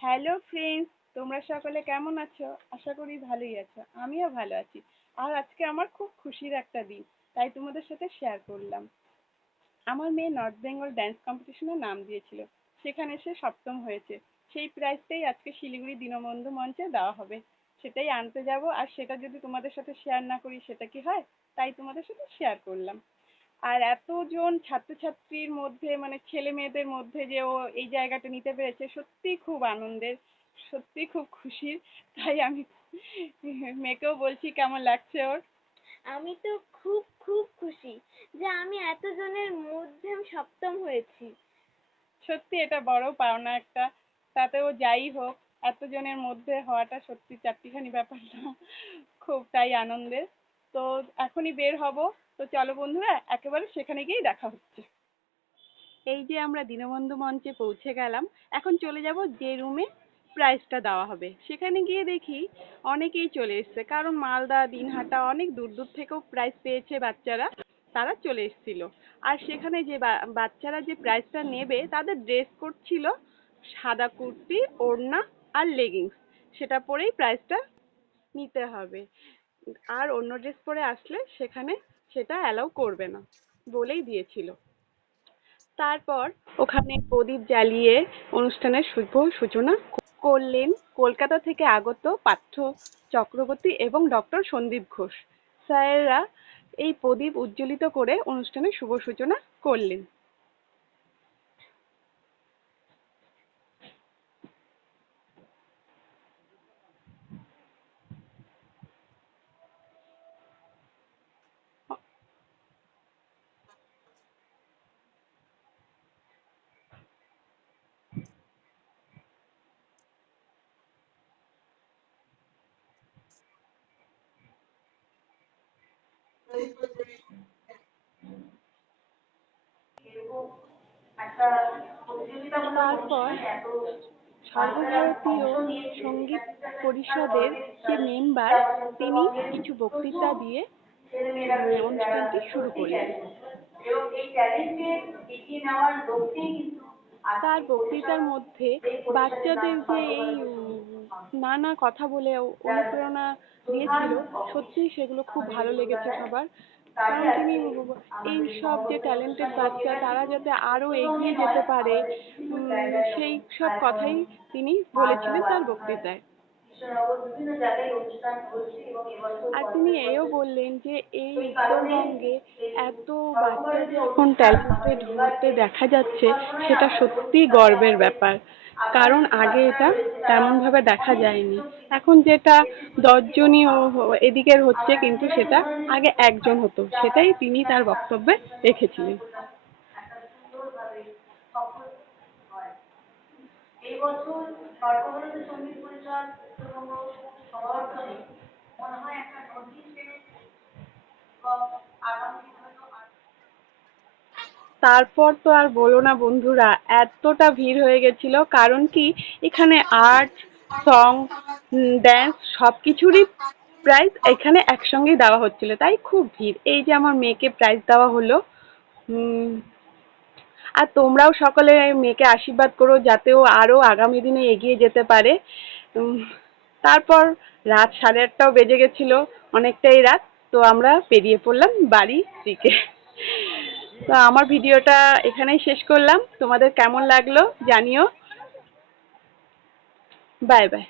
Hello friends, তোমরা সকলে কেমন আছো? আশা করি ভালোই আছো। আমিও ভালো আছি। আর আজকে আমার খুব খুশির একটা দিন, তাই তোমাদের সাথে শেয়ার করলাম। আমার মেয়ে নর্থ বেঙ্গল ড্যান্স কম্পিটিশনে নাম দিয়েছিল, সেখানে সে সপ্তম হয়েছে। সেই প্রাইজটাই আজকে শিলিগুড়ি দীনবন্ধু মঞ্চে দেওয়া হবে, সেটাই আনতে যাব। আর সেটা যদি তোমাদের সাথে শেয়ার না করি সেটা কি হয়, তাই তোমাদের সাথে শেয়ার করলাম। আর এতজন ছাত্রছাত্রীর মধ্যে, মানে ছেলে মেয়েদের মধ্যে যে ও এই জায়গাটা নিতে পেরেছে, সত্যি খুব আনন্দের, সত্যি খুব খুশির। তাই আমি মেয়েকেও বলছি কেমন লাগছে ওর। আমি তো খুব খুব খুশি যে আমি এতজনের মধ্যে আমি সপ্তম হয়েছি। সত্যি এটা বড় পাওনা একটা। তাতেও যাই হোক, এতজনের মধ্যে হওয়াটা সত্যি চারটিখানি ব্যাপার না, খুব তাই আনন্দের। তো এখনই বের হব। তো চলো বন্ধুরা, একেবারে সেখানে গিয়েই দেখা হচ্ছে। এই যে আমরা দীনবন্ধু মঞ্চে পৌঁছে গেলাম। এখন চলে যাব যে রুমে প্রাইজটা দেওয়া হবে। সেখানে গিয়ে দেখি অনেকেই চলে এসছে, কারণ মালদা, দিনহাটা, অনেক দূর দূর থেকেও প্রাইজ পেয়েছে বাচ্চারা, তারা চলে এসেছিল। আর সেখানে যে বাচ্চারা যে প্রাইজটা নেবে, তাদের ড্রেস কোড ছিল সাদা কুর্তি, ওড়না আর লেগিংস। সেটা পরেই প্রাইজটা নিতে হবে। আর অন্য ড্রেস পরে আসলে সেখানে সেটা অ্যালাউ করবে না বলেই দিয়েছিল। তারপর ওখানে প্রদীপ জ্বালিয়ে অনুষ্ঠানের শুভ সূচনা করলেন কলকাতা থেকে আগত পার্থ চক্রবর্তী এবং ডক্টর সন্দীপ ঘোষ স্যারেরা। এই প্রদীপ উজ্জ্বলিত করে অনুষ্ঠানের শুভ সূচনা করলেন। তারপর সর্বভারতীয় সঙ্গীত পরিষদের যে মেম্বার, তিনি কিছু বক্তৃতা দিয়ে অনুষ্ঠানটি শুরু করলেন। তার বক্তৃতার মধ্যে বাচ্চাদের যে এই নানা কথা বলে অনুপ্রেরণা দিয়েছিল, সত্যি সেগুলো খুব ভালো লেগেছে সবার। কারণ তিনি এই সব যে ট্যালেন্টেড বাচ্চা, তারা যাতে আরো এগিয়ে যেতে পারে, সেই সব কথাই তিনি বলেছিলেন তার বক্তৃতায়। আর তিনি এও বললেন যে এই উত্তরবঙ্গে এত বাচ্চা যে এখন ট্যালেন্টেড হতে দেখা যাচ্ছে, সেটা সত্যি গর্বের ব্যাপার। কারণ আগে এটা তেমন ভাবে দেখা যায়নি। এখন যেটা 10 জনই এদিকের হচ্ছে, কিন্তু সেটা আগে একজন হতো। সেটাই তিনি তার বক্তব্যে রেখেছিলেন। এই বছর সর্বভারতীয় সঙ্গীত পরিষদ উত্তরবঙ্গ সমর্থনে মনে হয় একটা নোটিশ বেরোচ্ছে। তারপর তো আর বলো না বন্ধুরা, এতটা ভিড় হয়ে গেছিল। কারণ কি, এখানে আর্ট, সং, ড্যান্স সব কিছুরই প্রাইজ এখানে একসঙ্গেই দেওয়া হচ্ছিল, তাই খুব ভিড়। এই যে আমার মেয়েকে প্রাইজ দেওয়া হলো। আর তোমরাও সকলে মেয়েকে আশীর্বাদ করো যাতে ও আরো আগামী দিনে এগিয়ে যেতে পারে। তারপর রাত 8:30টাও বেজে গেছিল, অনেকটাই রাত। তো আমরা বেরিয়ে পড়লাম বাড়ির দিকে। তো আমার ভিডিওটা এখানেই শেষ করলাম। তোমাদের কেমন লাগলো জানিও। Bye bye.